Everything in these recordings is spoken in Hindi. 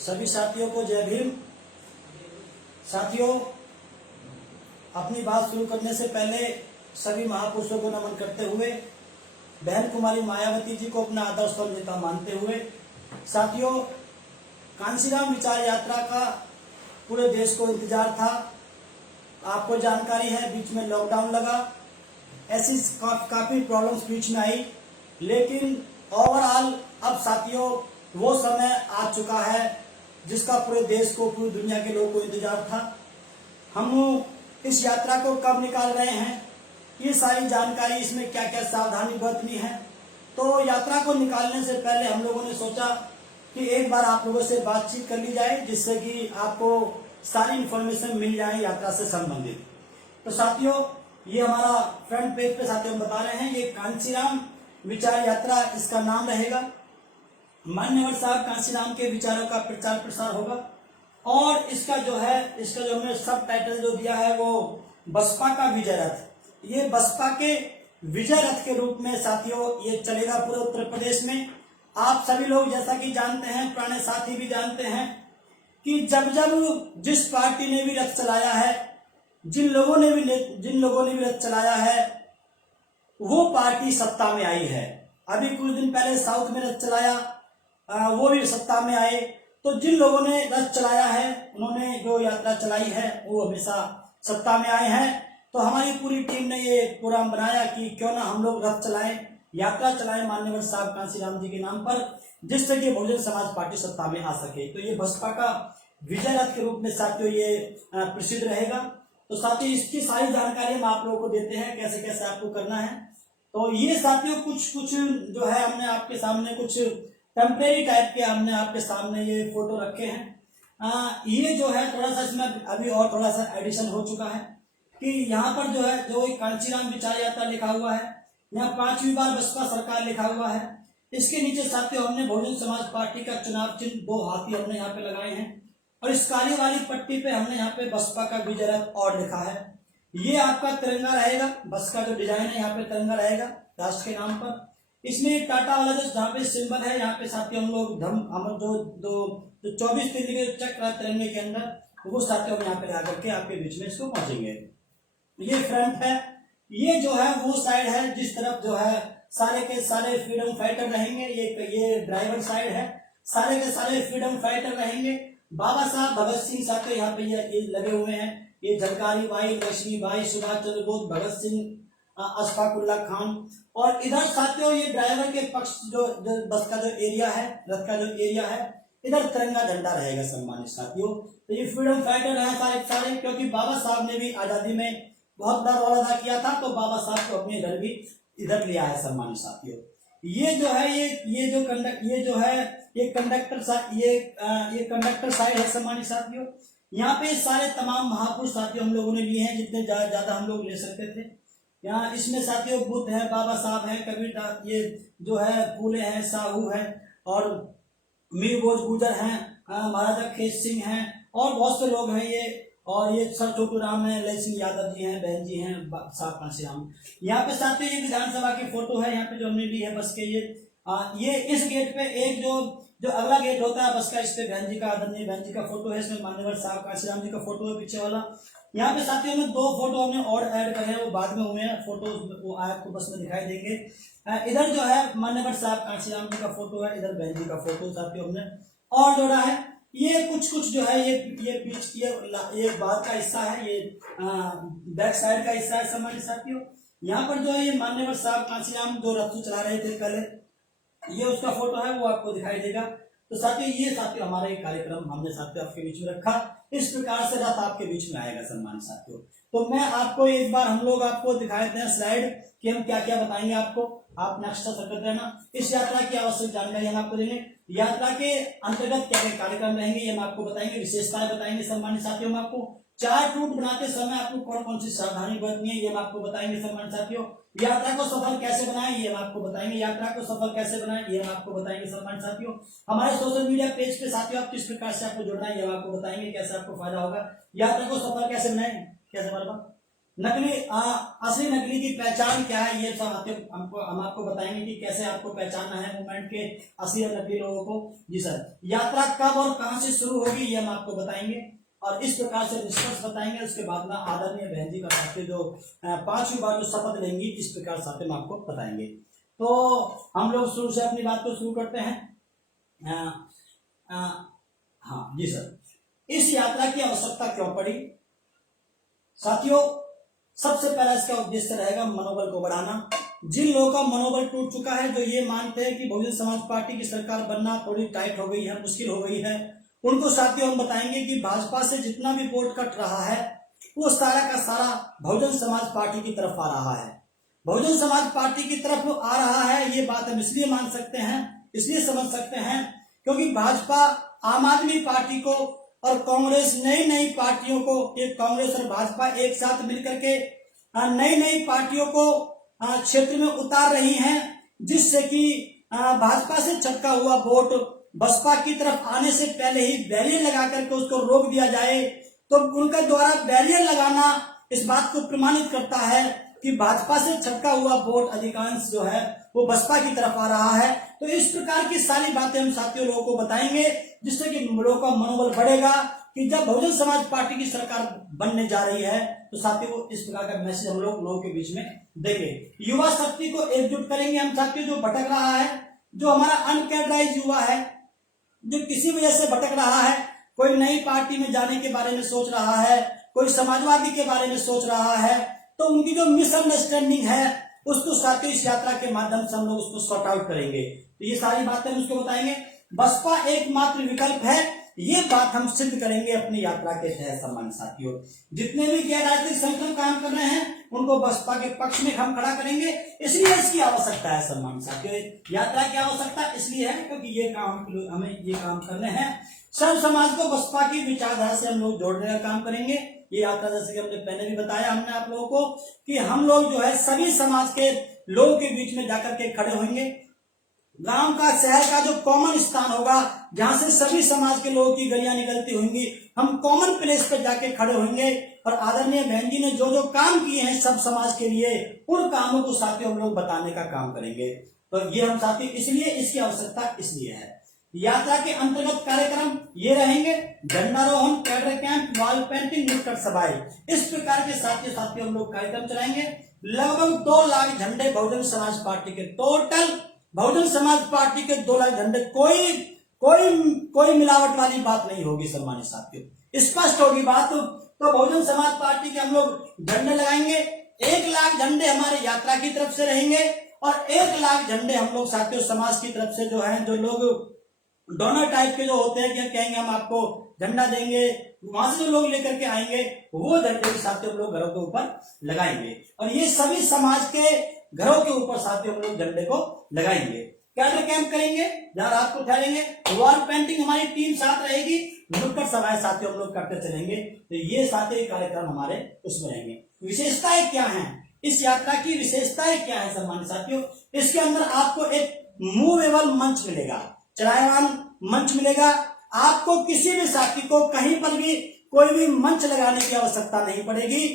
सभी साथियों को जय भीम। साथियों, अपनी बात शुरू करने से पहले सभी महापुरुषों को नमन करते हुए बहन कुमारी मायावती जी को अपना आदर्श और नेता मानते हुए, साथियों, कांशीराम विचार यात्रा का पूरे देश को इंतजार था। आपको जानकारी है, बीच में लॉकडाउन लगा, ऐसी काफी प्रॉब्लम्स बीच में आई, लेकिन ओवरऑल अब साथियों वो समय आ चुका है जिसका पूरे देश को, पूरी दुनिया के लोगों को इंतजार था। हम इस यात्रा को कब निकाल रहे हैं, ये सारी जानकारी, इसमें क्या क्या सावधानी बरतनी है, तो यात्रा को निकालने से पहले हम लोगों ने सोचा कि एक बार आप लोगों से बातचीत कर ली जाए, जिससे कि आपको सारी इंफॉर्मेशन मिल जाए यात्रा से संबंधित। तो साथियों, ये हमारा फ्रंट पेज पे साथियों हम बता रहे हैं, ये कांशीराम विचार यात्रा इसका नाम रहेगा। मान्यवर साहब कांशीराम के विचारों का प्रचार प्रसार होगा और इसका जो हमने सब टाइटल जो दिया है वो बसपा का विजय रथ। ये बसपा के विजय रथ के रूप में साथियों ये चलेगा पूरे उत्तर प्रदेश में। आप सभी लोग जैसा कि जानते हैं, पुराने साथी भी जानते हैं कि जब जब जिस पार्टी ने भी रथ चलाया है, जिन लोगों ने भी रथ चलाया है, वो पार्टी सत्ता में आई है। अभी कुछ दिन पहले साउथ में रथ चलाया, वो भी सत्ता में आए। तो जिन लोगों ने रथ चलाया है, उन्होंने जो यात्रा चलाई है, वो हमेशा सत्ता में आए हैं। तो हमारी पूरी टीम ने ये प्रोग्राम बनाया कि क्यों ना हम लोग रथ चलाएं, यात्रा चलाएं मान्यवर साहब कांशीराम जी के नाम पर, जिससे कि बहुजन समाज पार्टी सत्ता में आ सके। तो ये बसपा का विजय रथ के रूप में साथियों ये प्रसिद्ध रहेगा। तो साथियों, इसकी सारी जानकारी हम आप लोगों को देते हैं, कैसे कैसे आपको करना है। तो ये साथियों कुछ जो है हमने आपके सामने कुछ टेम्परेरी टाइप के हमने आपके सामने ये फोटो रखे हैं। ये जो है थोड़ा सा इसमें अभी और थोड़ा सा एडिशन हो चुका है कि यहाँ पर जो है जो कांशीराम विचार यात्रा लिखा हुआ है, यहाँ 5वीं बार बसपा सरकार लिखा हुआ है। इसके नीचे साथियों हमने बहुजन समाज पार्टी का चुनाव चिन्ह 2 हाथी हमने यहाँ पे लगाए हैं और इस काली वाली पट्टी पे हमने यहाँ पे बसपा का विजय रथ और लिखा है। ये आपका तिरंगा रहेगा, बस का जो डिजाइन है यहाँ पे तिरंगा रहेगा राष्ट्र के नाम पर। इसमें टाटा वाला जो जहाँ पे सिंबल है, यहाँ पे साथियों हम लोग हम जो 24 दिन के चक्र है तिरंगे के अंदर, वो साथियों हम यहाँ पे ला करके आपके बीच में इसको पहुंचेंगे। ये फ्रंट है, ये जो है वो साइड है जिस तरफ जो है सारे के सारे फ्रीडम फाइटर रहेंगे। ये ड्राइवर साइड है, सारे के सारे फ्रीडम फाइटर रहेंगे। बाबा साहब भगत सिंह साथियों यहाँ पे ये लगे हुए हैं, ये झलकारी बाई, लक्ष्मी बाई, सुभाष चंद्र बोस, भगत सिंह, अशफाकुल्ला खान। और इधर साथियों ये ड्राइवर के पक्ष जो बस का जो एरिया है, रथ का जो एरिया है, इधर तिरंगा झंडा रहेगा सम्मानित साथियों। तो ये फ्रीडम फाइटर है सारे, क्योंकि बाबा साहब ने भी आजादी में बहुत बड़ा रोल अदा किया था, तो बाबा साहब को अपने घर भी इधर लिया है सम्मानित साथियों। ये जो है ये कंडक्टर साइड है सम्मानित साथियों। यहाँ पे सारे तमाम महापुरुष साथियों हम लोगों ने लिए हैं, जितने ज्यादा हम लोग ले सकते थे। यहाँ इसमें साथियों बुद्ध है, बाबा साहब है, कबीरदास, ये जो है फूले हैं, साहू है और मीर बोझ गुजर हैं, महाराजा खेत सिंह हैं और बहुत से लोग हैं ये। और ये सर छोटू राम है, लय सिंह यादव जी हैं, बहन जी हैं साहब कांशीराम। यहाँ पे साथियों ये विधानसभा की फोटो है, यहाँ पे जो हमने ली है बस के ये इस गेट पे एक जो अगला गेट होता है बस का, इस पे बहन जी का, आदरणीय बहन जी का फोटो है, इसमें मान्यवर साहब कांशीराम जी का फोटो है पीछे वाला। यहाँ पे साथियों में 2 फोटो हमने और ऐड करे हैं, वो बाद में हुए हैं फोटो, वो आपको बस में दिखाई देंगे। इधर जो है मान्यवर साहब कांशीराम जी का फोटो है, इधर बहन जी का फोटो साथियों हमने और जोड़ा है। ये कुछ जो है ये बीच ये बाद का हिस्सा है, ये बैक साइड का हिस्सा है सम्मानित साथियों। यहाँ पर जो है ये मान्यवर साहब कांशीराम जो रथ चला रहे थे पहले, ये उसका फोटो है, वो आपको दिखाई देगा। तो साथियों ये साथियों हमारा एक कार्यक्रम हमने साथियों आपके बीच में रखा, इस प्रकार से रथ आपके बीच में आएगा सम्मानित साथियों। तो मैं आपको एक बार हम लोग आपको दिखा देते हैं स्लाइड कि हम क्या क्या बताएंगे आपको। आप नेक्स्ट तक रहना, इस यात्रा की आवश्यक जानकारी हम आपको देंगे। यात्रा के अंतर्गत क्या क्या कार्यक्रम रहेंगे ये हम आपको बताएंगे, विशेषताएं बताएंगे सम्मानित साथियों। हम आपको चार्ट रूट बनाते समय आपको कौन कौन सी सावधानी बरतनी है ये हम आपको बताएंगे सम्मानित साथियों। यात्रा को सफल कैसे बनाएं ये हम आपको बताएंगे, यात्रा को सफल कैसे बनाएं ये हम आपको बताएंगे सम्मानित साथियों। हमारे सोशल मीडिया पेज पे साथियों आप किस प्रकार से आपको जुड़ना है ये हम आपको बताएंगे, कैसे आपको फायदा होगा। यात्रा को सफल कैसे बनाएं, कैसे बार नकली असली नकली की पहचान क्या है, ये सब हम आपको बताएंगे कि कैसे आपको पहचानना है मूवमेंट के असली और नकली लोगों को। जी सर। यात्रा कब और कहां से शुरू होगी ये हम आपको बताएंगे और इस प्रकार से निष्कर्ष बताएंगे। उसके बाद में आदरणीय बहन जी का साथी जो 5वीं बार जो शपथ लेंगी इस प्रकार साथी हम आपको बताएंगे। तो हम लोग शुरू से अपनी बात को शुरू करते हैं। हाँ जी सर। इस यात्रा की आवश्यकता क्यों पड़ी साथियों? सबसे पहला इसका उद्देश्य रहेगा मनोबल को बढ़ाना। जिन लोगों का मनोबल टूट चुका है, जो ये मानते हैं कि बहुजन समाज पार्टी की सरकार बनना थोड़ी टाइट हो गई है, मुश्किल हो गई है, उनको साथियों हम बताएंगे कि भाजपा से जितना भी वोट कट रहा है वो सारा का सारा बहुजन समाज पार्टी की तरफ आ रहा है। बहुजन समाज पार्टी की तरफ आ रहा है, ये बात हम इसलिए मान सकते हैं, इसलिए समझ सकते हैं क्योंकि भाजपा आम आदमी पार्टी को और कांग्रेस नई नई पार्टियों को, ये कांग्रेस और भाजपा एक साथ मिलकर के नई नई पार्टियों को क्षेत्र में उतार रही हैं, जिससे कि भाजपा से छटका हुआ वोट बसपा की तरफ आने से पहले ही बैरियर लगा करके उसको रोक दिया जाए। तो उनका द्वारा बैरियर लगाना इस बात को प्रमाणित करता है कि भाजपा से छटका हुआ वोट अधिकांश जो है वो बसपा की तरफ आ रहा है। तो इस प्रकार की सारी बातें हम साथियों लोगों को बताएंगे, जिससे कि लोगों का मनोबल बढ़ेगा कि जब बहुजन समाज पार्टी की सरकार बनने जा रही है तो साथियों इस प्रकार का मैसेज हम लोगों के बीच में देंगे। युवा शक्ति को एकजुट करेंगे हम साथियों। जो भटक रहा है, जो हमारा अनकैडराइज युवा है, जो किसी वजह से भटक रहा है, कोई नई पार्टी में जाने के बारे में सोच रहा है, कोई समाजवादी के बारे में सोच रहा है, तो उनकी जो मिसअंडरस्टैंडिंग है उसको साथियों इस यात्रा के माध्यम से हम लोग उसको सॉर्ट आउट करेंगे। तो ये सारी बातें हम उसको बताएंगे। बसपा एकमात्र विकल्प है, ये बात हम सिद्ध करेंगे अपनी यात्रा के तहत। सम्मानित साथियों, जितने भी गैर राजनीतिक संगठन काम कर रहे हैं उनको बसपा के पक्ष में हम खड़ा करेंगे, इसलिए इसकी आवश्यकता है। सम्मानित साथियों, यात्रा की आवश्यकता इसलिए है क्योंकि ये काम हमें ये काम करने हैं। सब समाज को बसपा की विचारधारा से हम लोग जोड़ने का काम करेंगे। ये यात्रा जैसे कि हमने पहले भी बताया हमने आप लोगों को कि हम लोग जो है सभी समाज के लोगों के बीच में जाकर के खड़े होंगे। गांव का, शहर का जो कॉमन स्थान होगा जहां से सभी समाज के लोगों की गलियां निकलती होंगी, हम कॉमन प्लेस पे जाके खड़े होंगे और आदरणीय बहन जी ने जो जो काम किए हैं सब समाज के लिए, उन कामों को साथियों हम लोग बताने का काम करेंगे। तो ये हम साथी इसलिए इसकी आवश्यकता इसलिए है। यात्रा के अंतर्गत कार्यक्रम ये रहेंगे: झंडारोहण, कैडर कैंप, वॉल पेंटिंग, नुक्कड़ सभाएं। इस प्रकार के साथियों हम लोग कार्यक्रम चलाएंगे। लगभग 2 लाख झंडे बहुजन समाज पार्टी के, टोटल बहुजन समाज पार्टी के 2 लाख झंडे, कोई मिलावट वाली बात नहीं होगी। सम्मानित साथियों, स्पष्ट होगी बात। तो बहुजन समाज पार्टी के हम लोग झंडे लगाएंगे। 1 लाख झंडे हमारे यात्रा की तरफ से रहेंगे और 1 लाख झंडे हम लोग साथियों समाज की तरफ से जो है, जो लोग डोनर टाइप के जो होते हैं, क्या कहेंगे, हम आपको झंडा देंगे, वहां से जो लोग लेकर के आएंगे वो झंडे के साथियों हम लोग घरों के ऊपर लगाएंगे और ये सभी समाज के घरों के ऊपर साथियों हम लोग झंडे को लगाएंगे। कैडर कैंप करेंगे जहां रात को ठहरेंगे। वॉल पेंटिंग हमारी टीम साथ रहेगी। नुक्कड़ सभाएं साथियों हम लोग करते चलेंगे। तो ये सारे कार्यक्रम हमारे उसमें रहेंगे। विशेषताएं क्या हैं इस यात्रा की? विशेषताएं क्या है सम्मानित साथियों? इसके अंदर आपको एक मूवेबल मंच मिलेगा, चलायमान मंच मिलेगा। आपको किसी भी साथी को कहीं पर भी कोई भी मंच लगाने की आवश्यकता नहीं पड़ेगी।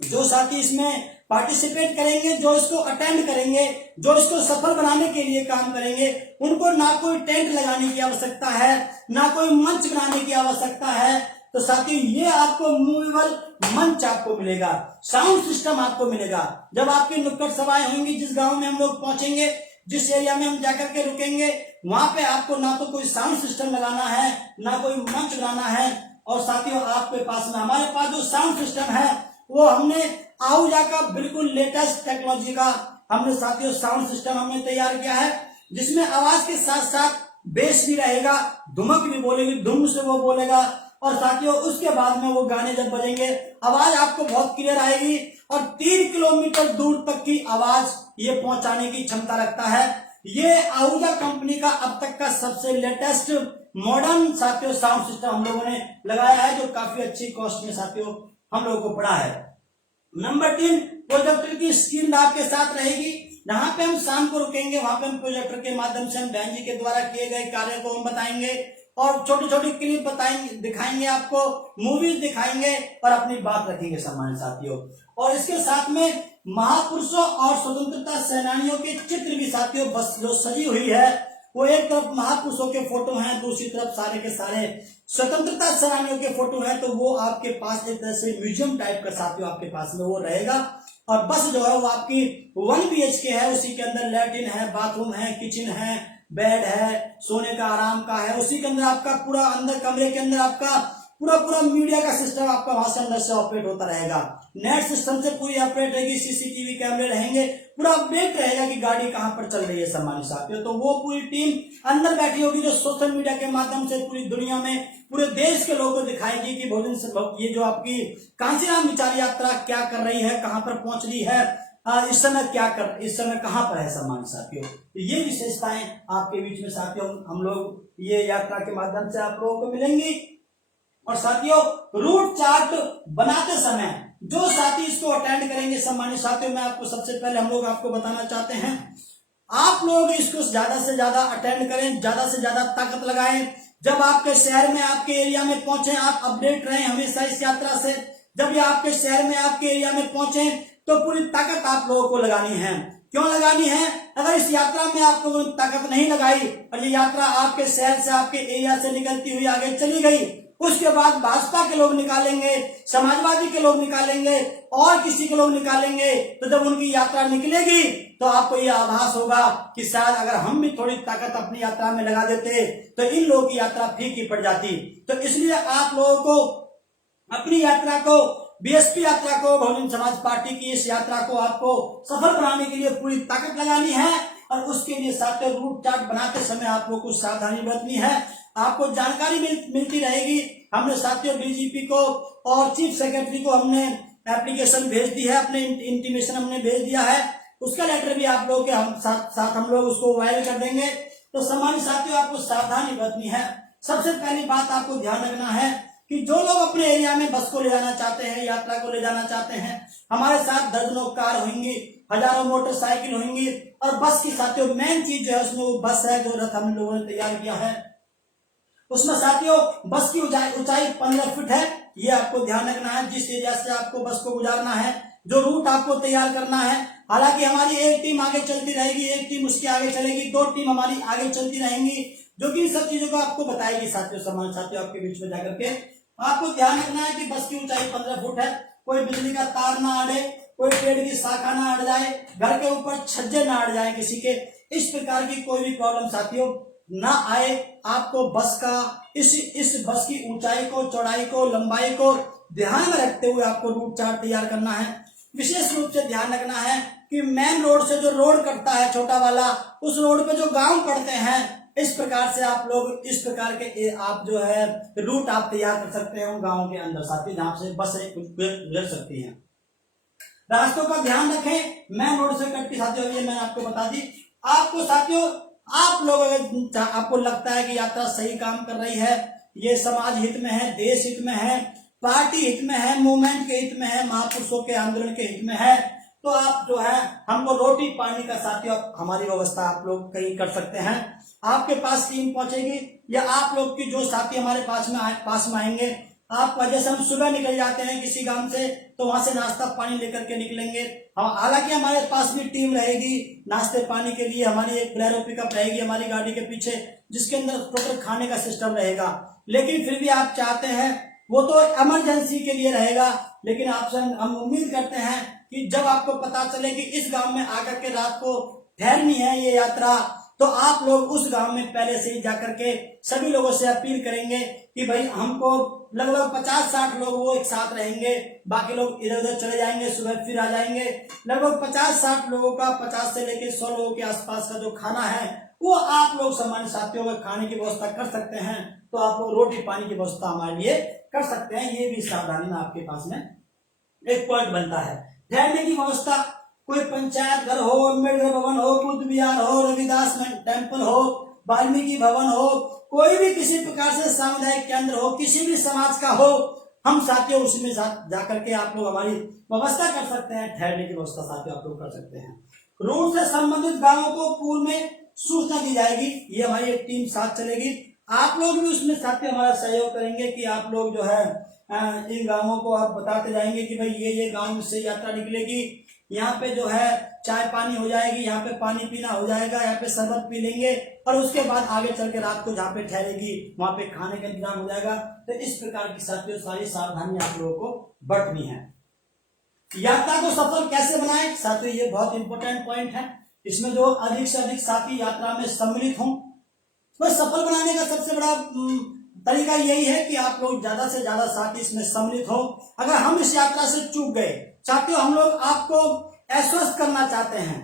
जो साथी इसमें पार्टिसिपेट करेंगे, जो इसको अटेंड करेंगे, जो इसको सफल बनाने के लिए काम करेंगे, उनको ना कोई टेंट लगाने की आवश्यकता है, ना कोई मंच बनाने की आवश्यकता है। तो साथी ये आपको मूवेबल मंच आपको मिलेगा, साउंड सिस्टम आपको मिलेगा। जब आपकी नुक्कड़ सभाएं होंगी, जिस गांव में हम लोग पहुंचेंगे, जिस एरिया में हम जाकर के रुकेंगे, वहां पे आपको ना तो कोई साउंड सिस्टम लगाना है, ना कोई मंच लगाना है। और साथियों आपके पास में, हमारे पास जो साउंड सिस्टम है वो हमने आहूजा का बिल्कुल लेटेस्ट टेक्नोलॉजी का हमने साथियों साउंड सिस्टम हमने तैयार किया है, जिसमें आवाज के साथ साथ बेस भी रहेगा, धुमक भी बोलेगी, धुम से वो बोलेगा। और साथियों उसके बाद में वो गाने जब बजेंगे आवाज आपको बहुत क्लियर आएगी और 3 किलोमीटर दूर तक की आवाज ये पहुंचाने की क्षमता रखता है। ये आहूजा कंपनी का अब तक का सबसे लेटेस्ट मॉडर्न साथियों साउंड सिस्टम हम लोगों ने लगाया है, जो काफी अच्छी कॉस्ट में साथियों हम लोगों को पड़ा है। नंबर 3, प्रोजेक्टर की स्क्रीन आपके साथ रहेगी। जहां पे हम शाम को रुकेंगे वहां पे हम प्रोजेक्टर के माध्यम से हम बहन जी के द्वारा किए गए कार्य को हम बताएंगे। और छोटी छोटी क्लिप बताएंगे, दिखाएंगे आपको, मूवीज दिखाएंगे और अपनी बात रखेंगे सम्मानित साथियों। और इसके साथ में महापुरुषों और स्वतंत्रता सेनानियों के चित्र भी साथियों बस जो सजी हुई है, वो एक तरफ महापुरुषों के फोटो हैं, दूसरी तरफ सारे के सारे स्वतंत्रता सेनानियों के फोटो हैं। तो वो आपके पास एक तरह से म्यूजियम टाइप का साथियों आपके पास में वो रहेगा। और बस जो है वो आपकी 1 BHK है, उसी के अंदर लैट्रिन है, बाथरूम है, किचन है, बेड है, सोने का आराम का है, उसी के अंदर आपका पूरा अंदर कमरे के अंदर आपका पूरा मीडिया का सिस्टम आपका वहां से अंदर से ऑपरेट होता रहेगा। नेट सिस्टम से पूरी ऑपरेट रहेगी, CCTV कैमरे रहेंगे, पूरा अपडेट रहेगा कि गाड़ी कहां पर चल रही है सम्मानित साथियों। तो वो पूरी टीम अंदर बैठी होगी जो सोशल मीडिया के माध्यम से पूरी दुनिया में पूरे देश के लोगों को दिखाएगी कि भोजन से ये जो आपकी कांचीराम विचार यात्रा क्या कर रही है, कहां पर पहुंच रही है, इस समय कहां पर है सम्मानित साथियों। तो ये विशेषताएं आपके बीच में साथियों हम लोग ये यात्रा के माध्यम से आप लोगों को मिलेंगी। और साथियों रूट चार्ट बनाते समय जो साथी इसको अटेंड करेंगे सम्मानित साथियों, मैं आपको सबसे पहले हम लोग आपको बताना चाहते हैं, आप लोग इसको ज्यादा से ज्यादा अटेंड करें, ज्यादा से ज्यादा ताकत लगाएं। जब आपके शहर में आपके एरिया में पहुंचे, आप अपडेट रहें हमेशा इस यात्रा से। जब ये आपके शहर में आपके एरिया में पहुंचे तो पूरी ताकत आप लोगों को लगानी है। क्यों लगानी है? अगर इस यात्रा में आप लोगों ने ताकत नहीं लगाई और ये यात्रा आपके शहर से आपके एरिया से निकलती हुई आगे चली गई, उसके बाद भाजपा के लोग निकालेंगे, समाजवादी के लोग निकालेंगे और किसी के लोग निकालेंगे, तो जब उनकी यात्रा निकलेगी तो आपको ये आभास होगा कि शायद अगर हम भी थोड़ी ताकत अपनी यात्रा में लगा देते तो इन लोगों की यात्रा फीकी पड़ जाती। तो इसलिए आप लोगों को अपनी यात्रा को, BSP यात्रा को, बहुजन समाज पार्टी की इस यात्रा को आपको सफल बनाने के लिए पूरी ताकत लगानी है। और उसके लिए साथियों रूट चार्ट बनाते समय आप लोग को सावधानी बरतनी है। आपको जानकारी मिलती रहेगी। हमने साथियों DGP को और चीफ सेक्रेटरी को हमने एप्लीकेशन भेज दी है, अपने इंटीमेशन हमने भेज दिया है, उसका लेटर भी आप लोगों के साथ हम लोग उसको वायरल कर देंगे। तो सम्मानित साथियों आपको सावधानी बरतनी है। सबसे पहली बात आपको ध्यान रखना है कि जो लोग अपने एरिया में बस को ले जाना चाहते हैं, यात्रा को ले जाना चाहते हैं, हमारे साथ दर्जनों कार होंगी, हजारों मोटरसाइकिल होंगी। और बस की साथियों मेन चीज जो है उसमें वो बस है जो रथ हम लोगों ने तैयार किया है। उसमें साथियों बस की ऊंचाई 15 फीट है, ये आपको ध्यान रखना है। जिस एरिया से आपको बस को गुजारना है, जो रूट आपको तैयार करना है, हालांकि हमारी एक टीम आगे चलती रहेगी, एक टीम उसके आगे चलेगी, 2 टीम हमारी आगे चलती रहेंगी, जो कि इन सब चीजों को आपको बताएगी साथियों। सम्मानित साथियों आपके बीच में जाकर के आपको ध्यान रखना है कि बस की ऊंचाई 15 फुट है, कोई बिजली का तार ना अड़े, कोई पेड़ की शाखा ना अड़ जाए, घर के ऊपर छज्जे ना अड़ जाए किसी के, इस प्रकार की कोई भी प्रॉब्लम साथियों ना आए। आपको बस का इस बस की ऊंचाई को, चौड़ाई को, लंबाई को ध्यान में रखते हुए आपको रूट चार्ट तैयार करना है। विशेष रूप से ध्यान रखना है कि मेन रोड से जो रोड कटता है छोटा वाला, उस रोड पे जो गांव पड़ते हैं, इस प्रकार से आप लोग इस प्रकार के आप जो है रूट आप तैयार कर सकते हैं उन गांवों के अंदर साथियों जहां से बस गुजर सकती है। रास्तों का ध्यान रखें, मेन रोड से कटती साथियों ये मैंने आपको बता दी। आपको साथियों आप लोग अगर आपको लगता है कि यात्रा सही काम कर रही है, ये समाज हित में है, देश हित में है, पार्टी हित में है, मूवमेंट के हित में है, महापुरुषों के आंदोलन के हित में है, तो आप जो है हमको रोटी पानी का साथियों हमारी व्यवस्था आप लोग कहीं कर सकते हैं। आपके पास टीम पहुंचेगी या आप लोग की जो साथी हमारे पास में आएंगे, आप जैसे हम सुबह निकल जाते हैं किसी गांव से तो वहां से नाश्ता पानी लेकर के निकलेंगे। हालांकि हमारे पास भी टीम रहेगी नाश्ते पानी के लिए, हमारी एक बोलेरो पिकअप रहेगी हमारी गाड़ी के पीछे, जिसके अंदर प्रॉपर खाने का सिस्टम रहेगा। लेकिन फिर भी आप चाहते हैं, वो तो इमरजेंसी के लिए रहेगा, लेकिन आपसे हम उम्मीद करते हैं कि जब आपको पता चले कि इस गांव में आकर के रात को ठहरनी है ये यात्रा, तो आप लोग उस गांव में पहले से ही जाकर के सभी लोगों से अपील करेंगे कि भाई हमको लगभग 50-60 लोग वो एक साथ रहेंगे, बाकी लोग इधर उधर चले जाएंगे, सुबह फिर आ जाएंगे। लगभग 50-60 लोगों का 50 से लेकर 100 लोगों के आसपास का जो खाना है वो आप लोग सम्मानित साथियों में खाने की व्यवस्था कर सकते हैं। तो आप लोग रोटी पानी की व्यवस्था हमारे लिए कर सकते हैं। ये भी सावधानी में आपके पास में एक पॉइंट बनता है। ठहरने की व्यवस्था, कोई पंचायत घर हो, अम्बेडकर भवन हो, बुद्ध विहार हो, रविदास टेम्पल हो, वाल्मीकि भवन हो, कोई भी किसी प्रकार से सामुदायिक केंद्र हो, किसी भी समाज का हो, हम साथियों उसमें जाकर के आप लोग हमारी व्यवस्था कर सकते हैं। ठहरने की व्यवस्था साथियों आप लोग कर सकते हैं। रूट से संबंधित गांवों को पूर्व में सूचना दी जाएगी, ये हमारी एक टीम साथ चलेगी। आप लोग भी उसमें साथियों हमारा सहयोग करेंगे कि आप लोग जो है इन गांवों को आप बताते जाएंगे कि भाई ये गांव से यात्रा निकलेगी, यहाँ पे जो है चाय पानी हो जाएगी, यहाँ पे पानी पीना हो जाएगा, यहाँ पे शरबत पी लेंगे और उसके बाद आगे चल के रात को जहाँ पे ठहरेगी वहां पे खाने का इंतजाम हो जाएगा। तो इस प्रकार की साथियों सारी सावधानी आप लोगों को बरतनी है। यात्रा को सफल कैसे बनाएं साथियों, ये बहुत इंपॉर्टेंट पॉइंट है। इसमें जो अधिक से अधिक साथी यात्रा में सम्मिलित हों, तो सफल बनाने का सबसे बड़ा तरीका यही है कि आप लोग ज्यादा से ज्यादा साथी इसमें सम्मिलित हो। अगर हम इस यात्रा से चूक गए साथियों, हम लोग आपको आश्वस्त करना चाहते हैं।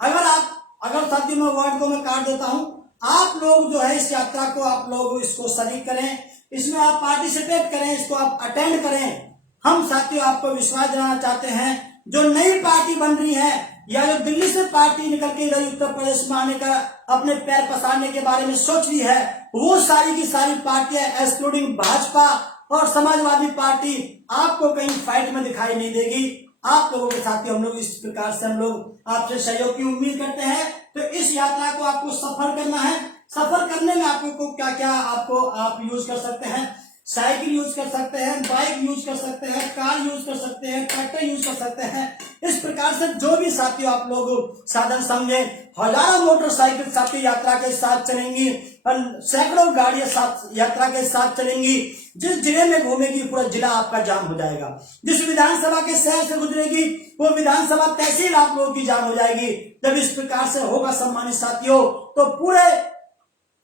अगर साथियों मैं वर्ड को मैं काट देता हूं, आप लोग जो है इस यात्रा को आप लोग इसको शरीक करें, इसमें आप पार्टिसिपेट करें, इसको आप अटेंड करें। हम साथियों आपको विश्वास दिलाना चाहते हैं, जो नई पार्टी बन रही है या जो दिल्ली से पार्टी निकल के इधर उत्तर प्रदेश में आने का अपने पैर पसारने के बारे में सोच रही है, वो सारी की सारी पार्टियां एक्सक्लूडिंग भाजपा और समाजवादी पार्टी आपको कहीं फाइट में दिखाई नहीं देगी। आप लोगों के साथ हम लोग इस प्रकार से हम लोग आपसे सहयोग की उम्मीद करते हैं। तो इस यात्रा को आपको सफल करना है। सफर करने में आपको क्या क्या आप यूज कर सकते हैं, साइकिल यूज कर सकते हैं, बाइक यूज कर सकते हैं, कार यूज कर सकते हैं, ट्रैक्टर यूज कर सकते हैं। इस प्रकार से जो भी साथियों आप लोग साधन समझे, हजारों मोटरसाइकिल साथी यात्रा के साथ चलेंगी और सैकड़ों गाड़ियां साथ यात्रा के साथ चलेंगी। जिस जिले में घूमेगी पूरा जिला आपका जाम हो जाएगा। जिस विधानसभा के शहर से गुजरेगी वो विधानसभा तहसील आप लोगों की जाम हो जाएगी। जब इस प्रकार से होगा सम्मानित साथियों, तो पूरे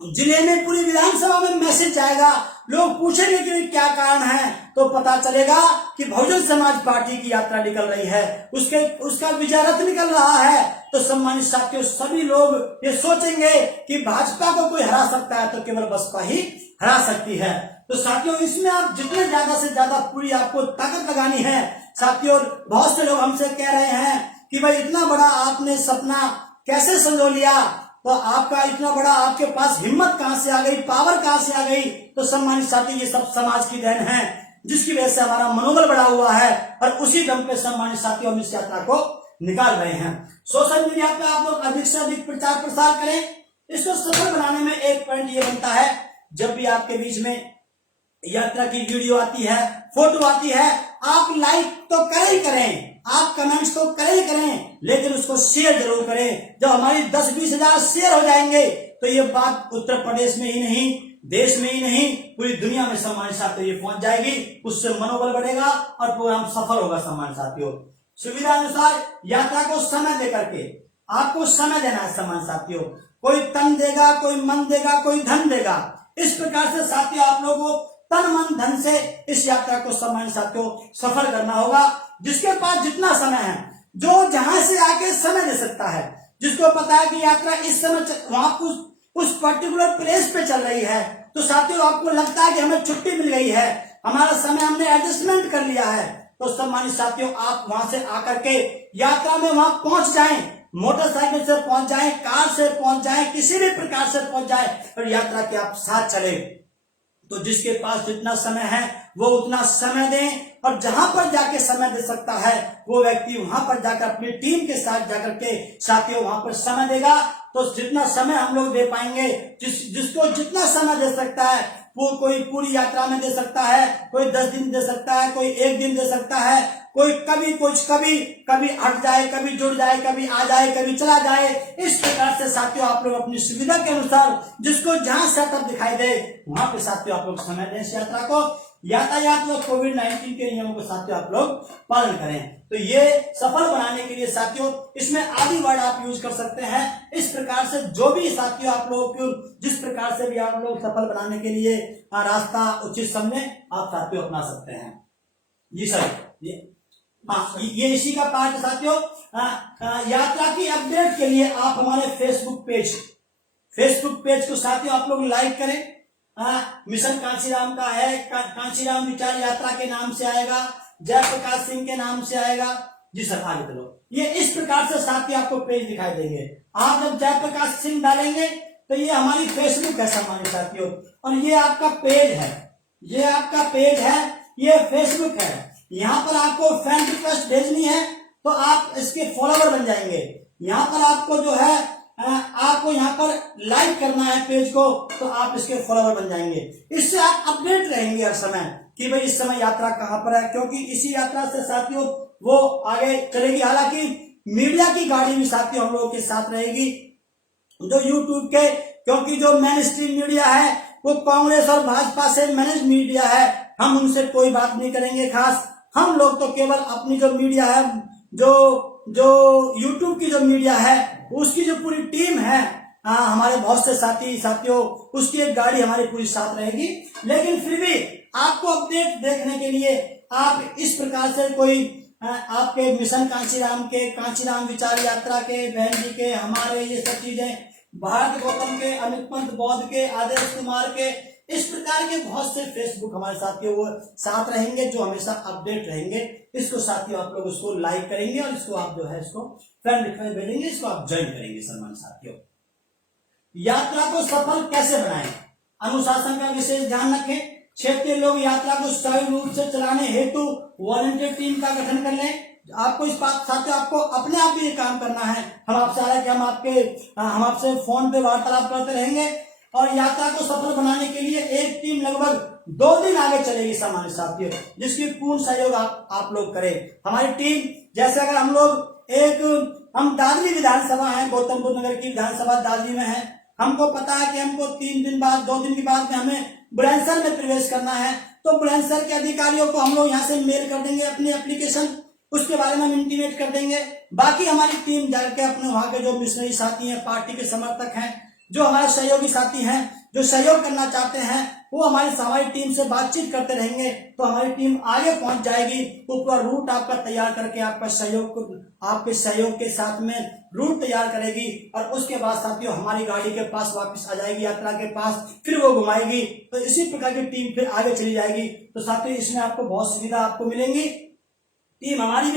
जिले में पूरी विधानसभा में मैसेज जाएगा। लोग पूछेंगे कि क्या कारण है, तो पता चलेगा कि बहुजन समाज पार्टी की यात्रा निकल रही है, उसका विजय रथ निकल रहा है। तो सम्मानित साथियों सभी लोग ये सोचेंगे कि भाजपा को कोई हरा सकता है तो केवल बसपा ही हरा सकती है। तो साथियों इसमें आप जितने ज्यादा से ज्यादा पूरी आपको ताकत लगानी है। साथियों बहुत से लोग हमसे कह रहे हैं कि भाई इतना बड़ा आपने सपना कैसे संजो लिया, तो आपका इतना बड़ा आपके पास हिम्मत कहां से आ गई, पावर कहां से आ गई। तो सम्मानित साथी ये सब समाज की देन है, जिसकी वजह से हमारा मनोबल बढ़ा हुआ है और उसी दम पे सम्मानित साथियों हम इस यात्रा को निकाल रहे हैं। सोशल मीडिया पे आप लोग अधिक से अधिक प्रचार प्रसार करें। इसको सफल बनाने में एक पॉइंट ये बनता है, जब भी आपके बीच में यात्रा की वीडियो आती है, फोटो आती है, आप लाइक तो करें ही करें, आप कमेंट्स तो करें, लेकिन उसको शेयर जरूर करें। जब हमारी 10-20 हजार शेयर हो जाएंगे तो ये बात उत्तर प्रदेश में ही नहीं, देश में ही नहीं, पूरी दुनिया में सम्मानित साथियों ये पहुंच जाएगी। उससे मनोबल बढ़ेगा और प्रोग्राम सफल होगा। सम्मानित साथियों सुविधा अनुसार यात्रा को समय दे करके आपको समय देना है। सम्मानित साथियों कोई तन देगा, कोई मन देगा, कोई धन देगा। इस प्रकार से साथियों आप लोगों को तन मन धन से इस यात्रा को सम्मानित साथियों सफल करना होगा। जिसके पास जितना समय है, जो जहां से आके समय दे सकता है, जिसको पता है कि यात्रा इस समय वहां उस पर्टिकुलर प्लेस पे चल रही है, तो साथियों आपको लगता है कि हमें छुट्टी मिल गई है, हमारा समय हमने एडजस्टमेंट कर लिया है, तो सम्मानित साथियों आप वहां से आकर के यात्रा में वहां पहुंच जाएं। मोटरसाइकिल से पहुंच जाएं, कार से पहुंच जाएं, किसी भी प्रकार से पहुंच जाएं और यात्रा के आप साथ चले। तो जिसके पास जितना समय है वो उतना समय दें, और जहां पर जाके समय दे सकता है वो व्यक्ति वहां पर जाकर अपनी टीम के साथ जाकर के साथियों वहां पर समय देगा। तो जितना समय हम लोग दे पाएंगे, जिसको जितना समय दे सकता है, वो कोई पूरी यात्रा में दे सकता है, कोई 10 दिन दे सकता है, कोई 1 दिन दे सकता है, कोई कभी हट जाए, कभी जुड़ जाए, कभी आ जाए, कभी चला जाए। इस प्रकार से साथियों आप लोग अपनी सुविधा के अनुसार जिसको जहां सेटअप दिखाई दे वहां पे साथियों आप लोग समय दें इस यात्रा को। यातायात व कोविड-19 के नियमों को साथियों आप लोग पालन करें। तो ये सफल बनाने के लिए साथियों इसमें आदि वर्ड आप यूज कर सकते हैं। इस प्रकार से जो भी साथियों आप लोग को जिस प्रकार से भी आप लोग सफल बनाने के लिए रास्ता उचित समझे आप साथियों अपना सकते हैं। जी सर, ये इसी का पार्ट है साथियों। यात्रा की अपडेट के लिए आप हमारे फेसबुक पेज को साथियों आप लोग लाइक करें। मिशन कांचीराम का है, कांचीराम विचार यात्रा के नाम से आएगा, जयप्रकाश सिंह के नाम से आएगा। जी सर आगे चलो। ये इस प्रकार से साथियों आपको पेज दिखाई देंगे। आप जब जयप्रकाश सिंह डालेंगे तो ये हमारी फेसबुक है सम्मानित साथियों, और ये आपका पेज है, ये आपका पेज है, ये फेसबुक है। यहाँ पर आपको फ्रेंड रिक्वेस्ट भेजनी है तो आप इसके फॉलोवर बन जाएंगे। यहाँ पर आपको जो है आपको यहाँ पर लाइक करना है पेज को, तो आप इसके फॉलोवर बन जाएंगे। इससे आप अपडेट रहेंगे हर समय कि भाई इस समय यात्रा कहाँ पर है, क्योंकि इसी यात्रा से साथियों वो आगे चलेगी। हालांकि मीडिया की गाड़ी भी साथियों हम लोगों के साथ रहेगी, जो यूट्यूब के, क्योंकि जो मेन स्ट्रीम मीडिया है वो कांग्रेस और भाजपा से मैनेज मीडिया है, हम उनसे कोई बात नहीं करेंगे खास। हम लोग तो केवल अपनी जो मीडिया है, जो यूट्यूब की जो मीडिया है उसकी जो पूरी टीम है, हमारे बहुत से साथियों उसकी एक गाड़ी हमारी पूरी साथ रहेगी। लेकिन फिर भी आपको अपडेट देखने के लिए आप इस प्रकार से कोई आपके मिशन कांचीराम विचार यात्रा के, बहन जी के, हमारे ये सब चीजें, भारत गौतम के, अमित पंत बौद्ध के, आदेश कुमार के, इस प्रकार के बहुत से फेसबुक हमारे साथियों वो साथ रहेंगे जो हमेशा अपडेट रहेंगे। इसको साथियों आप लोग उसको लाइक करेंगे और इसको आप जो है इसको फ्रेंड रिक्वेस्ट भेजेंगे, इसको आप ज्वाइन करेंगे। सम्मान साथियों, यात्रा को सफल कैसे बनाएं, अनुशासन का विशेष ध्यान रखें। क्षेत्रीय लोग यात्रा को सुचारू रूप से चलाने हेतु वॉलंटियर टीम का गठन कर लें। आपको इस बात साथियों आपको अपने आप भी ये काम करना है। हम आपसे आ रहे कि हम आपसे फोन पे वार्तालाप करते रहेंगे और यात्रा को सफल बनाने के लिए एक टीम लगभग 2 दिन आगे चलेगी सामान्य साथियों, जिसकी पूर्ण सहयोग आप लोग करें। हमारी टीम, जैसे अगर हम दादरी विधानसभा है, गौतम बुद्ध नगर की विधानसभा दादरी में है, हमको पता है कि हमको 3 दिन बाद 2 दिन के बाद में हमें बुलंदशहर में प्रवेश करना है, तो बुलंदशहर के अधिकारियों को हम लोग यहाँ से मेल कर देंगे अपनी एप्लीकेशन, उसके बारे में हम इंटीमेट कर देंगे। बाकी हमारी टीम जाके अपने वहां के जो मिशनरी साथी हैं, पार्टी के समर्थक हैं, जो हमारे सहयोगी साथी हैं, जो सहयोग करना चाहते हैं, वो हमारी टीम से बातचीत करते रहेंगे, तो हमारी टीम आगे पहुंच जाएगी। तो पूरा रूट आपका तैयार करके आपके सहयोग के साथ में रूट तैयार करेगी और उसके बाद साथियों हमारी गाड़ी के पास वापस आ जाएगी, यात्रा के पास, फिर वो घुमाएगी। तो इसी प्रकार की टीम फिर आगे चली जाएगी। तो साथियों इसमें आपको बहुत सुविधा आपको मिलेंगी। टीम हमारी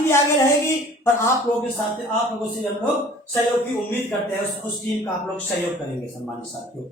भी आगे रहेगी और आप लोगों से हम लोग सहयोग की उम्मीद करते हैं। उस टीम का आप लोग सहयोग करेंगे सम्मानित साथियों।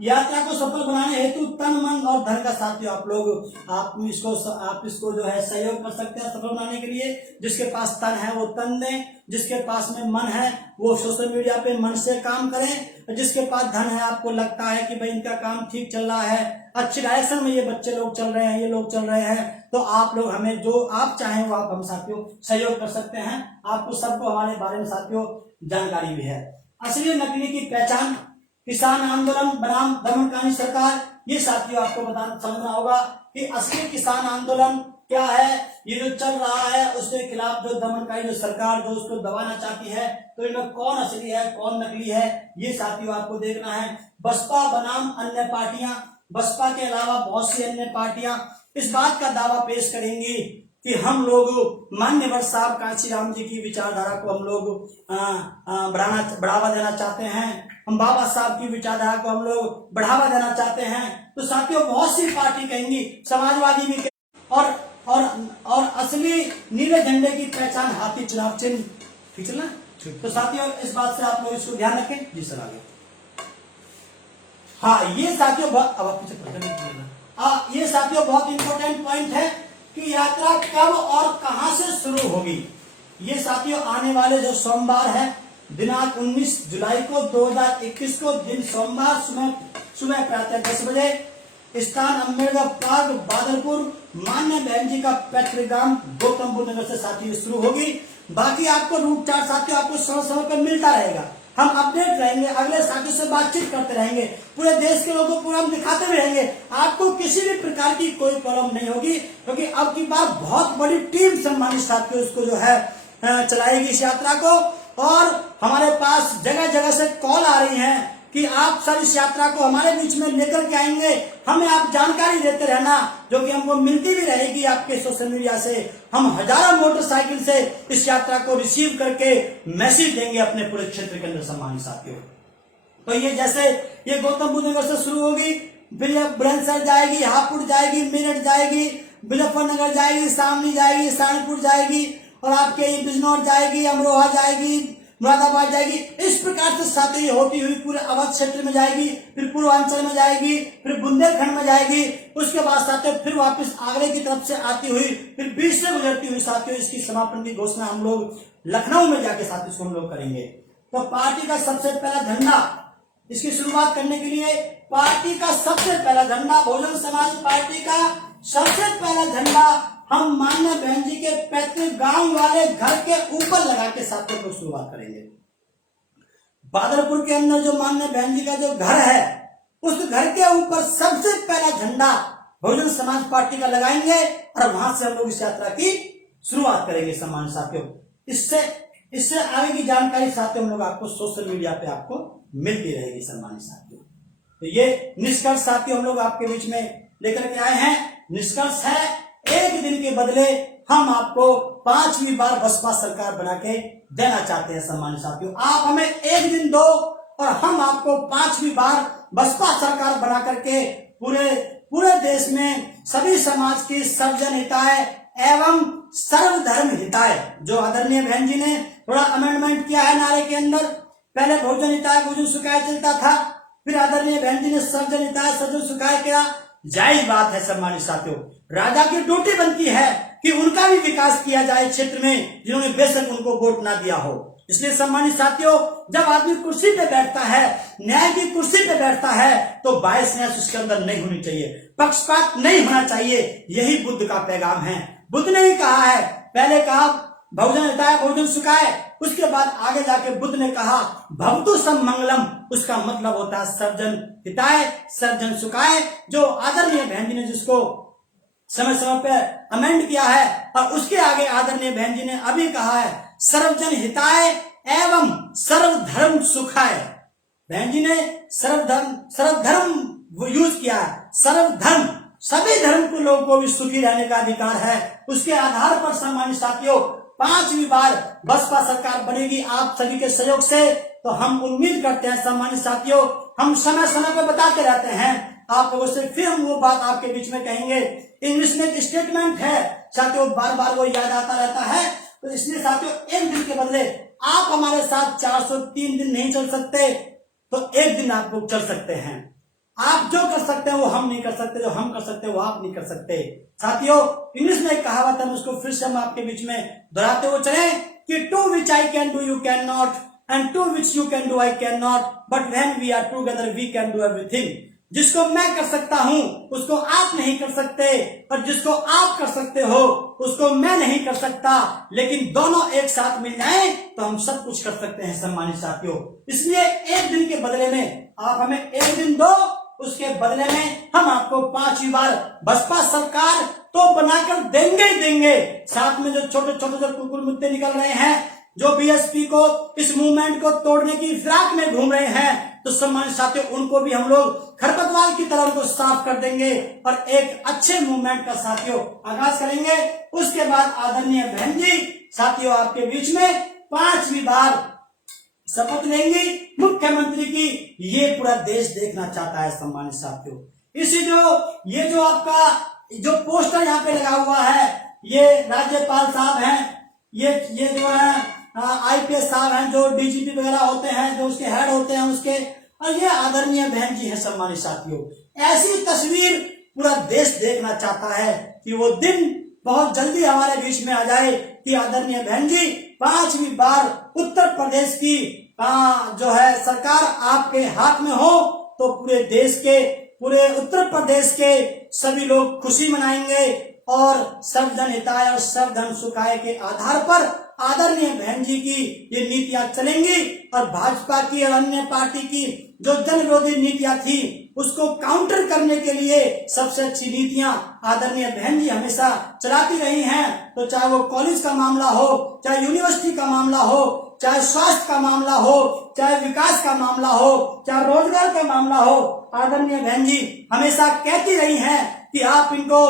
यात्रा को सफल बनाने हेतु तन मन और धन का साथियों आप इसको जो है सहयोग कर सकते हैं सफल बनाने के लिए। जिसके पास तन है वो तन दें, जिसके पास में मन है वो सोशल मीडिया पे मन से काम करें, जिसके पास धन है, आपको लगता है कि भाई इनका काम ठीक चल रहा है, अच्छी डायरेक्शन में ये बच्चे लोग चल रहे हैं, ये लोग चल रहे हैं, तो आप लोग हमें जो आप चाहें वो आप हम साथियों सहयोग कर सकते हैं। आपको सबको हमारे बारे में साथियों जानकारी भी है। असली नकली की पहचान, किसान आंदोलन बनाम दमनकारी सरकार, ये साथियों आपको समझना होगा कि असली किसान आंदोलन क्या है। ये जो चल रहा है उसके खिलाफ जो दमनकारी जो सरकार जो उसको दबाना चाहती है, तो इनमें कौन असली है कौन नकली है, ये साथियों आपको देखना है। बसपा बनाम अन्य पार्टियां, बसपा के अलावा बहुत सी अन्य पार्टियां इस बात का दावा पेश करेंगी कि हम लोग मान्यवर साहब कांचीराम जी की विचारधारा को हम लोग बढ़ावा देना चाहते हैं, हम बाबा साहब की विचारधारा को हम लोग बढ़ावा देना चाहते हैं। तो साथियों बहुत सी पार्टी कहेंगी, समाजवादी भी और असली नीले झंडे की पहचान हाथी चुनाव चिन्ह, ठीक है ना। तो साथियों इस बात से आप लोग इसको ध्यान रखें। जी सर आगे। हाँ ये साथियों ये साथियों बहुत इंपॉर्टेंट पॉइंट है कि यात्रा कब और कहां से शुरू होगी। ये साथियों आने वाले जो सोमवार है, दिनांक 19 जुलाई को 2021 को, दिन सोमवार, सुबह प्रातः 10 बजे, स्थान अम्बेडकर पार्क बादलपुर, मान्य बहन जी का पैतृक ग्राम गौतम बुद्ध नगर से साथियों शुरू होगी। बाकी आपको रूट चार्ट साथियों आपको समय पर मिलता रहेगा, हम अपडेट रहेंगे, अगले साथियों से बातचीत करते रहेंगे, पूरे देश के लोगों को हम दिखाते भी रहेंगे। आपको किसी भी प्रकार की कोई प्रॉब्लम नहीं होगी, क्योंकि अब की बार बहुत बड़ी टीम सम्मानित साथियों उसको जो है चलाएगी इस यात्रा को। और हमारे पास जगह जगह से कॉल आ रही हैं कि आप सब इस यात्रा को हमारे बीच में लेकर के आएंगे, हमें आप जानकारी देते रहना, जो कि हमको मिलती भी रहेगी आपके सोशल मीडिया से। हम हजारों मोटरसाइकिल से इस यात्रा को रिसीव करके मैसेज देंगे अपने पूरे क्षेत्र के अंदर सम्मानित साथियों। तो ये जैसे ये गौतम बुद्ध नगर से शुरू होगी, फिर ये बुलंदशहर जाएगी, हापुड़ जाएगी, मेरठ जाएगी, मुजफ्फरनगर जाएगी, शामली जाएगी, सानपुर जाएगी, और आपके ये बिजनौर जाएगी, अमरोहा जाएगी, मुरादाबाद जाएगी। इस प्रकार से साथियों होती हुई पूरे अवध क्षेत्र में जाएगी, फिर पूर्वांचल में जाएगी, फिर बुंदेलखंड में जाएगी, उसके बाद साथियों फिर वापस आगरे की तरफ से आती हुई फिर बीच से गुजरती हुई साथियों इसकी समापन की घोषणा हम लोग लखनऊ में जाके साथियों इसको हम लोग करेंगे। तो पार्टी का सबसे पहला झंडा, इसकी शुरुआत करने के लिए पार्टी का सबसे पहला झंडा, बहुजन समाज पार्टी का सबसे पहला झंडा हम माननीय बहन जी के पैतृक गांव वाले घर के ऊपर लगा के साथियों को शुरुआत करेंगे। बादलपुर के अंदर जो माननीय बहन जी का जो घर है, उस घर के ऊपर सबसे पहला झंडा बहुजन समाज पार्टी का लगाएंगे और वहां से हम लोग इस यात्रा की शुरुआत करेंगे सम्मानित साथियों। इससे आगे की जानकारी साथियों हम लोग आपको सोशल मीडिया पे आपको मिलती रहेगी सम्मानित साथियों। तो ये निष्कर्ष साथियों हम लोग आपके बीच में लेकर के आए हैं। निष्कर्ष है, एक दिन के बदले हम आपको 5वीं बार बसपा सरकार बना के देना चाहते हैं सम्मानित साथियों। आप हमें एक दिन दो और हम आपको 5वीं बार बसपा सरकार बना करके पूरे देश में सभी समाज की सर्वजन हिताय एवं सर्वधर्म हिताय, जो आदरणीय बहन जी ने थोड़ा अमेंडमेंट किया है नारे के अंदर, पहले बहुजन हिताय बहुजन सुखाय चलता था, फिर आदरणीय बहन जी ने सर्वजन हिताय सर्वजन सुखाय किया। जायज बात है सम्मानित साथियों, राजा की ड्यूटी बनती है कि उनका भी विकास किया जाए क्षेत्र में जिन्होंने बेशक उनको वोट ना दिया हो। इसलिए सम्मानित साथियों, जब आदमी कुर्सी पे बैठता है, न्याय की कुर्सी पे बैठता है, तो बायसनेस उसके अंदर नहीं होनी चाहिए, पक्षपात नहीं होना चाहिए। यही बुद्ध का पैगाम है। बुद्ध ने ही कहा है, पहले कहा बहुजन हिताय बहुजन सुखाय, उसके बाद आगे जाके बुद्ध ने कहा भवतु सब मंगलम, उसका मतलब होता है सर्वजन हिताय सर्वजन सुखाय, जो आदरणीय बहन जी ने जिसको समय समय पे अमेंड किया है। और उसके आगे आदरणीय बहन जी ने अभी कहा है सर्वजन हिताय एवं सर्वधर्म सुखाय। बहन जी ने सर्वधर्म यूज किया है, सर्वधर्म, सभी धर्म के लोगों को भी सुखी रहने का अधिकार है। उसके आधार पर सम्मानित साथियों 5वीं बार बसपा सरकार बनेगी आप सभी के सहयोग से। तो हम उम्मीद करते हैं सम्मानित साथियों, हम समय समय पर बताते रहते हैं आप लोगों से, फिर हम वो बात आपके बीच में कहेंगे। इंग्लिश में एक स्टेटमेंट है साथियों, बार बार वो याद आता रहता है, तो इसलिए साथियों एक दिन के बदले आप हमारे साथ 403 दिन नहीं चल सकते, तो एक दिन आप लोग चल सकते हैं। आप जो कर सकते हैं वो हम नहीं कर सकते, जो हम कर सकते हैं वो आप नहीं कर सकते। साथियों इंग्लिश में एक कहावत है, उसको फिर से हम आपके बीच में दोहराते हुए चले कि to which I can do you can not and to which you can do I can not, but when we are together we can do everything. जिसको मैं कर सकता हूं उसको आप नहीं कर सकते, और जिसको आप कर सकते हो उसको मैं नहीं कर सकता, लेकिन दोनों एक साथ मिल जाए तो हम सब कुछ कर सकते हैं सम्मानित साथियों। इसलिए एक दिन के बदले में आप हमें एक दिन दो, उसके बदले में हम आपको 5वीं बार बसपा सरकार तो बनाकर देंगे ही देंगे। साथ में जो छोटे छोटे जो कुकुर मुद्दे निकल रहे हैं, जो बीएसपी को इस मूवमेंट को तोड़ने की फिराक में घूम रहे हैं, तो सम्मानित साथियों उनको भी हम लोग खरपतवार की तरह उनको साफ कर देंगे और एक अच्छे मूवमेंट का साथियों आगाज करेंगे। उसके बाद आदरणीय बहन जी साथियों आपके बीच में 5वीं बार शपथ लेंगी मुख्यमंत्री की। ये पूरा देश देखना चाहता है सम्मानित साथियों। ये जो आपका जो पोस्टर यहाँ पे लगा हुआ है, ये राज्यपाल साहब हैं, ये जो है आईपीएस साहब हैं, जो डीजीपी वगैरह होते हैं, जो उसके हेड होते हैं उसके, और ये आदरणीय बहन जी हैं सम्मानित साथियों। ऐसी तस्वीर पूरा देश देखना चाहता है कि वो दिन बहुत जल्दी हमारे बीच में आ जाए कि आदरणीय बहन जी 5वीं बार उत्तर प्रदेश की जो है सरकार आपके हाथ में हो, तो पूरे देश के पूरे उत्तर प्रदेश के सभी लोग खुशी मनाएंगे और सर्वजन हिताय और सर्वधर्म सुखाय के आधार पर आदरणीय बहन जी की ये नीतियां चलेंगी। और भाजपा की और अन्य पार्टी की जो जन विरोधी नीतियां थी उसको काउंटर करने के लिए सबसे अच्छी नीतियां आदरणीय बहन जी हमेशा चलाती रही हैं। तो चाहे वो कॉलेज का मामला हो, चाहे यूनिवर्सिटी का मामला हो, चाहे स्वास्थ्य का मामला हो, चाहे विकास का मामला हो, चाहे रोजगार का मामला हो, आदरणीय बहन जी हमेशा कहती रही हैं कि आप इनको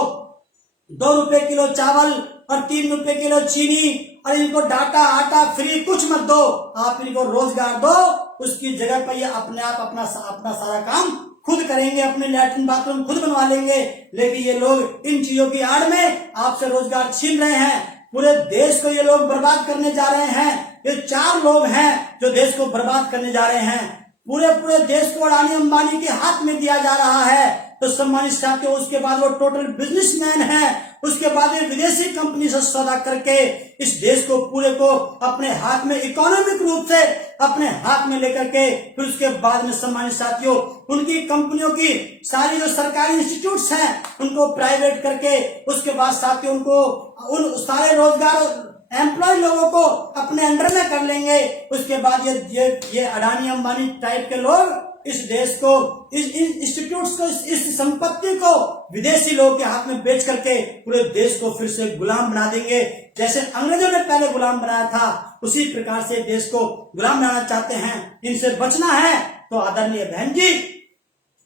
2 रुपए किलो चावल और 3 रुपए किलो चीनी और इनको डाटा आटा फ्री कुछ मत दो, आप इनको रोजगार दो। उसकी जगह पर ये अपने आप अपना सारा काम खुद करेंगे, अपने लैट्रिन बाथरूम खुद बनवा लेंगे। लेकिन ये लोग इन चीजों की आड़ में आपसे रोजगार छीन रहे हैं। पूरे देश को ये लोग बर्बाद करने जा रहे हैं। ये 4 लोग हैं जो देश को बर्बाद करने जा रहे हैं। पूरे देश को अडानी अंबानी के हाथ में दिया जा रहा है, तो सम्मानित साथियों उसके बाद वो टोटल बिजनेसमैन है। उसके बाद में विदेशी कंपनी से सौदा करके इस देश को पूरे को अपने हाथ में इकोनॉमिक रूप से अपने हाथ में लेकर के फिर उसके बाद में सम्मानित साथियों उनकी कंपनियों की सारी जो सरकारी इंस्टीट्यूट्स हैं उनको प्राइवेट करके उसके बाद साथियों उनको उन सारे रोजगार एम्प्लॉय लोगों को अपने अंडर में कर लेंगे। उसके बाद ये अडानी अंबानी टाइप के लोग इस देश को इस इंस्टीट्यूट्स को इस संपत्ति को विदेशी लोगों के हाथ में बेच करके पूरे देश को फिर से गुलाम बना देंगे। जैसे अंग्रेजों ने पहले गुलाम बनाया था उसी प्रकार से देश को गुलाम बनाना चाहते हैं। इनसे बचना है तो आदरणीय बहन जी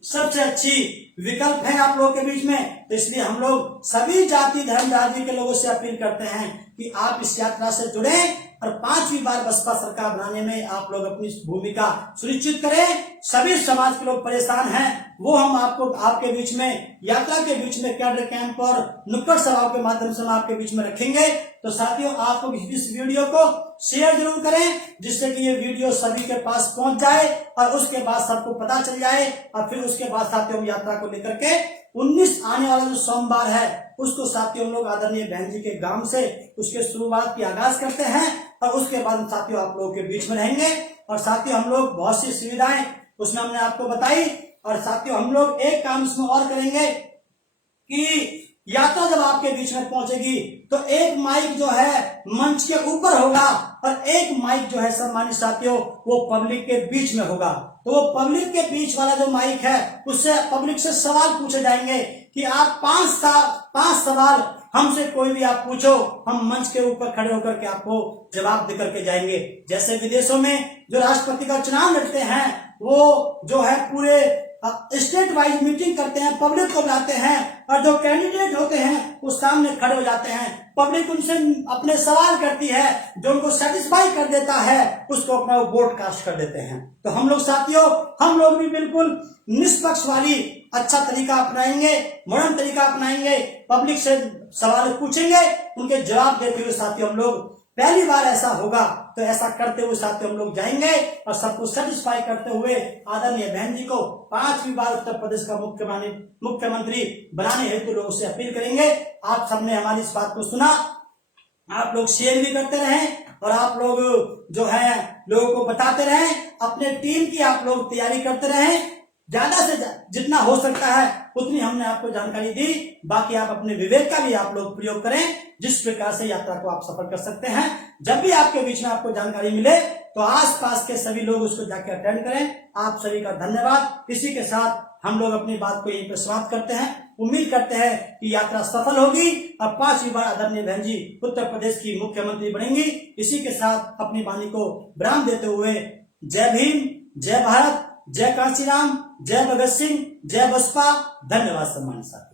सबसे अच्छी विकल्प है आप लोगों के बीच में। तो इसलिए हम लोग सभी जाति धर्म बिरादरी के लोगों से अपील करते हैं कि आप इस यात्रा से जुड़े और 5वीं बार बसपा सरकार बनाने में आप लोग अपनी भूमिका सुनिश्चित करें। सभी समाज के लोग परेशान हैं, वो हम आपको आपके बीच में यात्रा के बीच में कैडर कैंप और नुक्कड़ सभाओं के माध्यम से हम आपके बीच में रखेंगे। तो साथियों आप लोग इस वीडियो को शेयर जरूर करें जिससे कि ये वीडियो सभी के पास पहुंच जाए और उसके बाद सबको पता चल जाए। और फिर उसके बाद साथियों यात्रा को लेकर के 19 आने वाला जो सोमवार है उसको साथियों हम लोग आदरणीय बहन जी के गांव से उसके शुरुआत की आगाज करते हैं और उसके बाद साथियों आप लोगों के बीच में रहेंगे। और साथियों हम लोग बहुत सी सुविधाएं उसमें हमने आपको बताई। और साथियों हम लोग एक काम इसमें और करेंगे कि यात्रा जब आपके बीच में पहुंचेगी तो एक माइक जो है मंच के ऊपर होगा और एक माइक जो है सम्मानित साथियों वो पब्लिक के बीच में होगा। तो वो पब्लिक के बीच वाला जो माइक है उससे पब्लिक से सवाल पूछे जाएंगे कि आप 5 सवाल हमसे कोई भी आप पूछो, हम मंच के ऊपर खड़े होकर के आपको जवाब दे करके जाएंगे। जैसे विदेशों में जो राष्ट्रपति का चुनाव लड़ते हैं वो जो है पूरे स्टेट वाइज मीटिंग करते हैं, पब्लिक को बुलाते हैं और जो कैंडिडेट होते हैं वो सामने खड़े हो जाते हैं। पब्लिक उनसे अपने सवाल करती है, जो उनको सेटिस्फाई कर देता है उसको अपना वोट कास्ट कर देते हैं। तो हम लोग साथियों हम लोग भी बिल्कुल निष्पक्ष वाली अच्छा तरीका अपनाएंगे, मॉडर्न तरीका अपनाएंगे, पब्लिक से सवाल पूछेंगे, उनके जवाब देते हुए साथियों हम लोग पहली बार ऐसा होगा तो ऐसा करते हुए साथियों हम लोग जाएंगे और सबको सेटिस्फाई करते हुए आदरणीय बहन जी को 5वीं बार उत्तर प्रदेश का मुख्यमंत्री बनाने हेतु लोगों से अपील करेंगे। आप सबने हमारी इस बात को सुना, आप लोग शेयर भी करते रहें और आप लोग जो है लोगों को बताते रहें, अपने टीम की आप लोग तैयारी करते रहें। ज्यादा से जितना हो सकता है उतनी हमने आपको जानकारी दी, बाकी आप अपने विवेक का भी आप लोग प्रयोग करें जिस प्रकार से यात्रा को आप सफल कर सकते हैं। जब भी आपके बीच में आपको जानकारी मिले तो आसपास के सभी लोग उसको जाके अटेंड करें। आप सभी का धन्यवाद। इसी के साथ हम लोग अपनी बात को यहीं पर समाप्त करते हैं। उम्मीद करते हैं कि यात्रा सफल होगी और 5वीं बार आदरणीय बहन जी उत्तर प्रदेश की मुख्यमंत्री बनेंगी। इसी के साथ अपनी वाणी को विराम देते हुए जय भीम, जय भारत, जय कांशीराम, जय भगत सिंह, जय बसपा। धन्यवाद सम्मानित साथी।